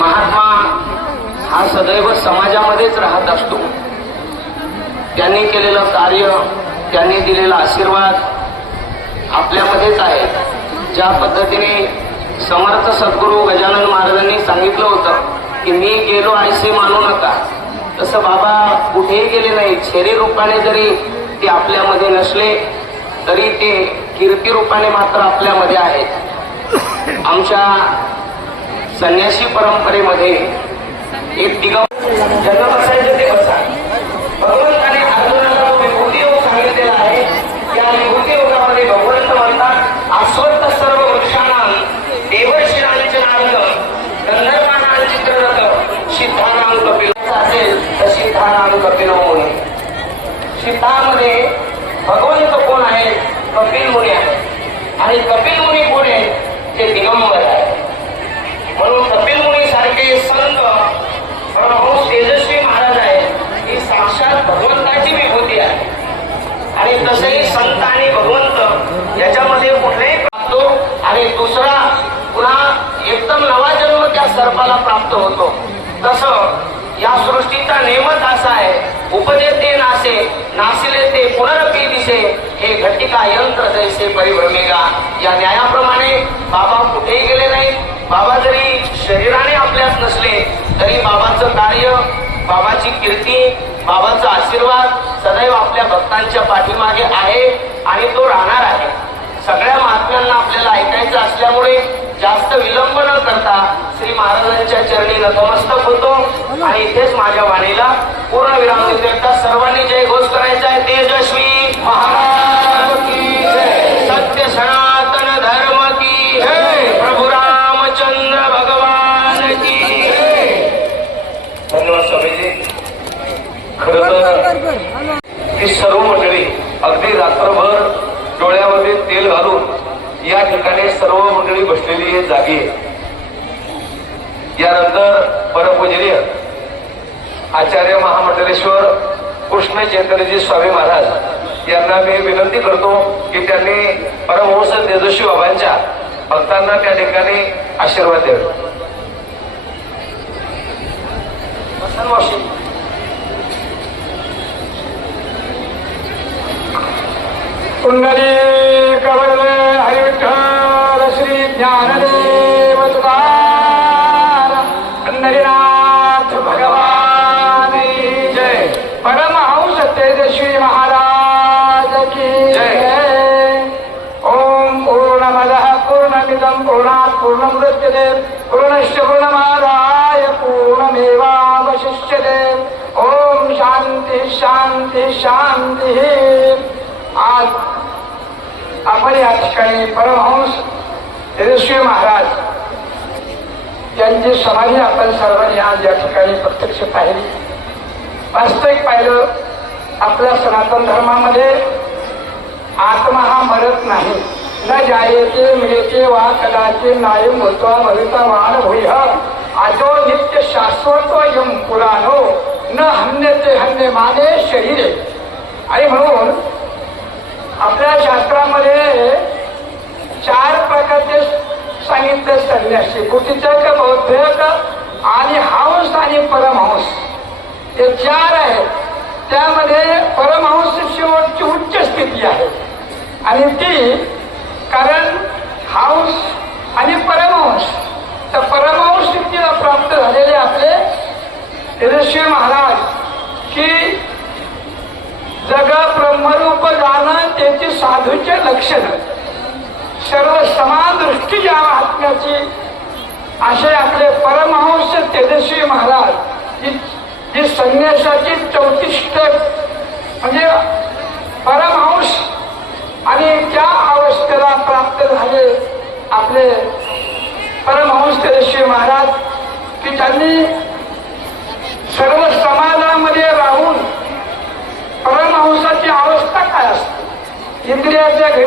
महात्मा हा सदैव समाजामध्येच राहत असतो. त्यांनी केलेलं कार्य त्यांनी दिलेला आशीर्वाद आपल्यामध्येच आहे. ज्या पद्धतीने समर्थ सद्गुरू गजानन महाराजांनी सांगितलं होतं की मी गेलो आयसे मानू नका तसं बाबा कुठेही गेले नाही. शरीर रूपाने जरी ते आपल्यामध्ये नसले तरी ते कीर्ती रूपाने मात्र आपल्यामध्ये आहेत. आमच्या संन्यासी परंपरेमध्ये एक तिघ ज्यांना बसायचं ते बसा भगवंताने अर्जुनाला जो विभूती योग सांगितलेला आहे त्या विभूती योगामध्ये भगवंत म्हणतात आस्वत्त सर्व वृक्षांना देवर्षीणांचे नारद गंधर्वांना चित्ररथ सिद्धानाम कपिल असेल तर सिद्धानाम कपिल मुनी सिद्धामध्ये भगवंत कोण आहे कपिल मुनी आहे आणि कपिल मुनी कोण आहे ते दिगंबर आहे. म्हणून कपिल मुनी सारखे संत परमहंस तेजस्वी महाराज आहे ही साक्षात भगवंताची विभूती आहे. आणि तसेही संत आणि भगवंत याच्यामध्ये कुठलेही प्राप्तो आणि दुसरा पुन्हा एकदम नवा जन्म त्या सर्पाला प्राप्त होतो. तसं या सृष्टीचा नेमच असा आहे. उपदेते नासे नासिले ते पुनरपी दिसे. हे घटिका यंत्र जैसे परिभ्रमिका या न्यायाप्रमाणे बाबा कुठेही गेले नाहीत. बाबा जरी शरीराने आपल्यास नसले तरी बाबाचं कार्य बाबाची कीर्ती बाबाचा आशीर्वाद सदैव आपल्या भक्तांच्या पाठीमागे आहे आणि तो राहणार आहे. सगळ्या महात्म्यांना आपल्याला ऐकायचं असल्यामुळे जास्त विलंब न करता श्री महाराजांच्या चरणी नतमस्तक होतो. आणि इथेच माझ्या वाणीला पूर्ण विराम देतो सर्वांनी जय घोष करायचा आहे. तेजस्वी महाराज की जय. सत्य सनातन धर्म की प्रभू रामचंद्र भगवान की धन्यवाद स्वामीजी. खरं तर ही सर्व मंडळी अगदी रात्रभर डोळ्यामध्ये तेल घालून या ठिकाणी सर्व मंडळी बसलेली जागी आहे. यानंतर परमपूजनीय आचार्य महामंडलेश्वर कृष्ण चैतन्यजी स्वामी महाराज यांना मी विनंती करतो की त्यांनी परमहंस तेजस्वी बाबांच्या भक्तांना त्या ठिकाणी आशीर्वाद द्यावे बसा शांती शांती आज आपण या ठिकाणी परमहंस तेजस्वी महाराज यांची समाधी आपण सर्वांनी आज या ठिकाणी प्रत्यक्ष पाहिली. वास्तविक पाहिलं आपल्या सनातन धर्मामध्ये आत्मा हा मरत नाही. न जायते मिळते वा कदाचे नाय मृत्वा भविता वाण भूय आजो नित्य शाश्वत यम पुराणो. न हमने ते हमने माने शरीर. आणि म्हणून आपल्या शास्त्रामध्ये चार प्रकारचे सांगितले संन्यासी कुटीचक बौद्धक आणि हंस आणि परमहंस. हे चार आहेत. त्यामध्ये परमहंस शेवटची उच्च स्थिती आहे. आणि ती कारण हंस आणि परमहंस. तर परमहंस स्थितीला प्राप्त झालेले आपले तेजस्वी महाराज की जग ब्रह्मरूप जाणं त्याची साधूचे लक्षण. सर्व समान दृष्टी या आत्म्याची. असे आपले परमहंस तेजस्वी महाराज जी संन्यासाची चौतीष्ट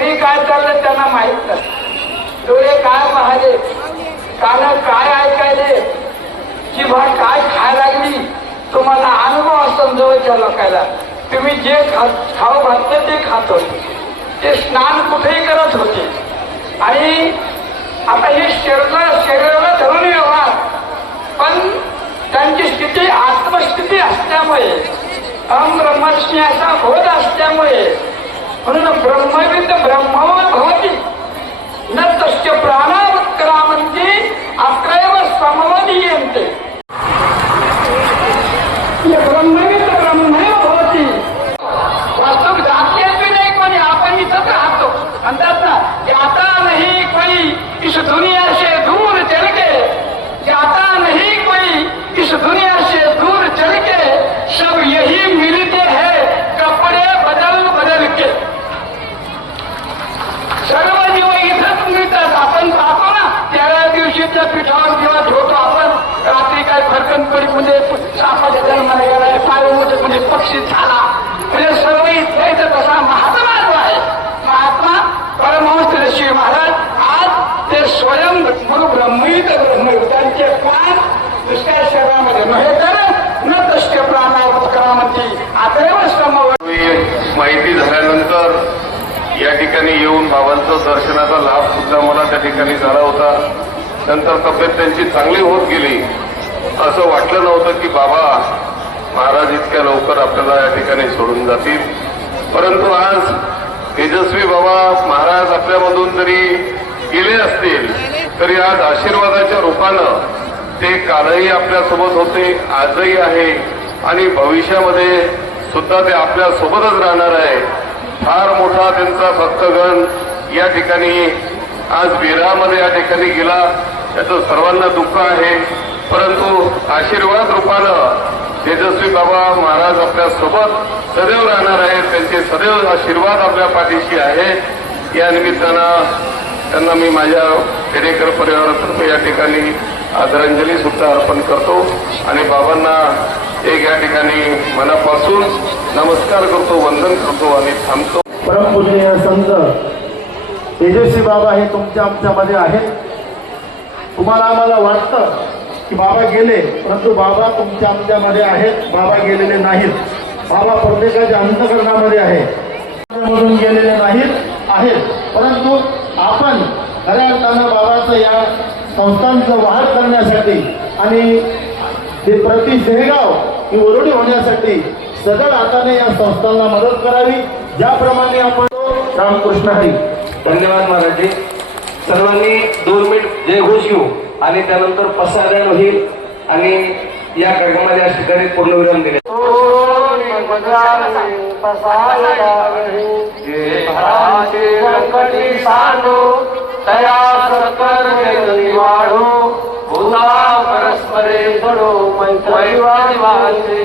घरी काय चाललं त्यांना माहीत नाही. डोळे काय पाहिले? कान काय ऐकायले? किंवा काय खाय लागली? तुम्हाला अनुभव समजवायच्या लोकायला. तुम्ही जे खाऊ घातलं ते खात. होते ते स्नान कुठेही करत होते. आणि आता हे शरीर शरीराला धरून व्यवहार. पण त्यांची स्थिती आत्मस्थिती असल्यामुळे अम ब्रह्मज्ञाचा बोध असल्यामुळे म्हणून ब्रह्मविद ब्रह्मवत भवती. न तस्य प्राणावत्करामंती अत्रैव समवधीयंते ब्रह्म ब्रह्मविद ब्रह्मैव भवती वास्तव जाती भी नहीं कोई आपण इथंच राहतो म्हणतात ना जाता नहीं कोई इस दुनिया से दूर चल के जाता नहीं कोई इस दुनिया से दूर चल के सब यही मिलते हैं कपड़े बदल बदल के सर्व जीव इथंच मिळतात आपण पाहतो ना तेरा दिवशीच्या पिठावर जेव्हा ठेवतो आपण रात्री काय फरकनपडी म्हणजे सापाच्या जन्माला गेलाय पाळीमध्ये म्हणजे पक्षी झाला म्हणजे सर्व इथं इथं तसा महात्मा जो आहे महात्मा परमहंस ऋषी महाराज आज ते स्वयं गुरु ब्रह्म त्यांचे प्राण दुसऱ्या शरीरामध्ये नव्हे तर न तस्य प्राणावत करामती आता माहिती झाल्यानंतर या ठिकाणी येऊन बाबांचं दर्शनाचा लाभ सुद्धा मला त्या ठिकाणी झाला होता. नंतर तब्येत त्यांची चांगली होत गेली. असं वाटलं नव्हतं की बाबा महाराज इतक्या लवकर आपल्याला या ठिकाणी सोडून जातील. परंतु आज तेजस्वी बाबा महाराज आपल्यामधून जरी गेले असतील तरी आज आशीर्वादाच्या रूपानं ते कालही आपल्यासोबत होते आजही आहे आणि भविष्यामध्ये सुद्धा ते आपल्यासोबतच राहणार आहे. फार मोठा त्यांचा भक्तगण या ठिकाणी आज विरामध्ये या ठिकाणी गेला. त्याचं सर्वांना दुःख आहे. परंतु आशीर्वाद रूपानं तेजस्वी बाबा महाराज आपल्यासोबत सदैव राहणार आहेत. त्यांचे सदैव आशीर्वाद आपल्या पाठीशी आहे या निमित्तानं त्यांना मी माझ्या पेडेकर परिवारातर्फे या ठिकाणी आदरांजली सुद्धा अर्पण करतो आणि बाबांना एक या ठिकाणी मनापासून नमस्कार करतो वंदन करतो आणि थांबतो. परमपूजनीय संत तेजस्वी बाबा हे तुमच्या आमच्यामध्ये आहेत. तुम्हाला आम्हाला वाटतं की बाबा गेले परंतु बाबा तुमच्या आमच्यामध्ये आहेत बाबा गेलेले नाहीत. बाबा प्रत्येकाच्या अंतकरणामध्ये आहे गेलेले नाहीत आहेत. परंतु आपण खऱ्या अर्थानं बाबाचं या संस्थांचं वाहन करण्यासाठी आणि ते प्रति शेगाव ही ओरडी होण्यासाठी सगळ हाताने या संस्थांना मदत करावी. ज्याप्रमाणे आपण रामकृष्ण हरी. धन्यवाद महाराज सर्वांनी दोन मिनिट जयघोष घेऊ आणि त्यानंतर पसारण होईल आणि या कार्यक्रमाला या ठिकाणी पूर्णविराम दिले. तया सरकर वाढो भूता परस्परे पडो मैत्री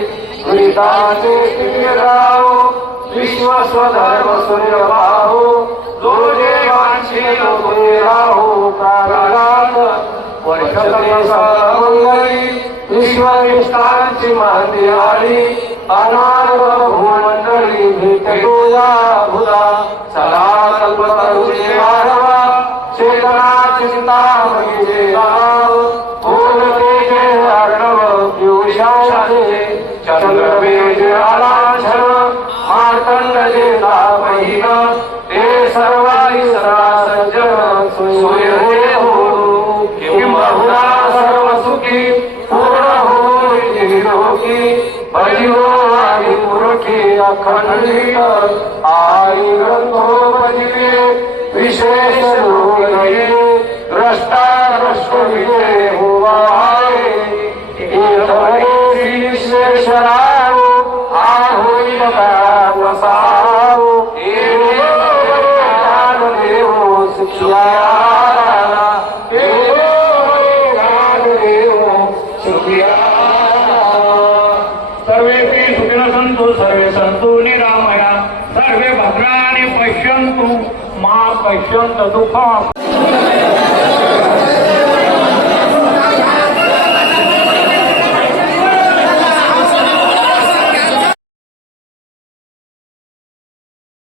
विश्व स्वधर्म सूर्य पाहो दोजे वांशे राहो कारणात वर्षते मंगळी विश्व विस्तारांची माहिती आली अनार भुवन करी भी टटोया भुला Congress. सर्वेपि सन्तु सर्वे सन्तु निरामया. सर्वे भद्राणि पश्यन्तु. मा पश्यन्त दुःखम्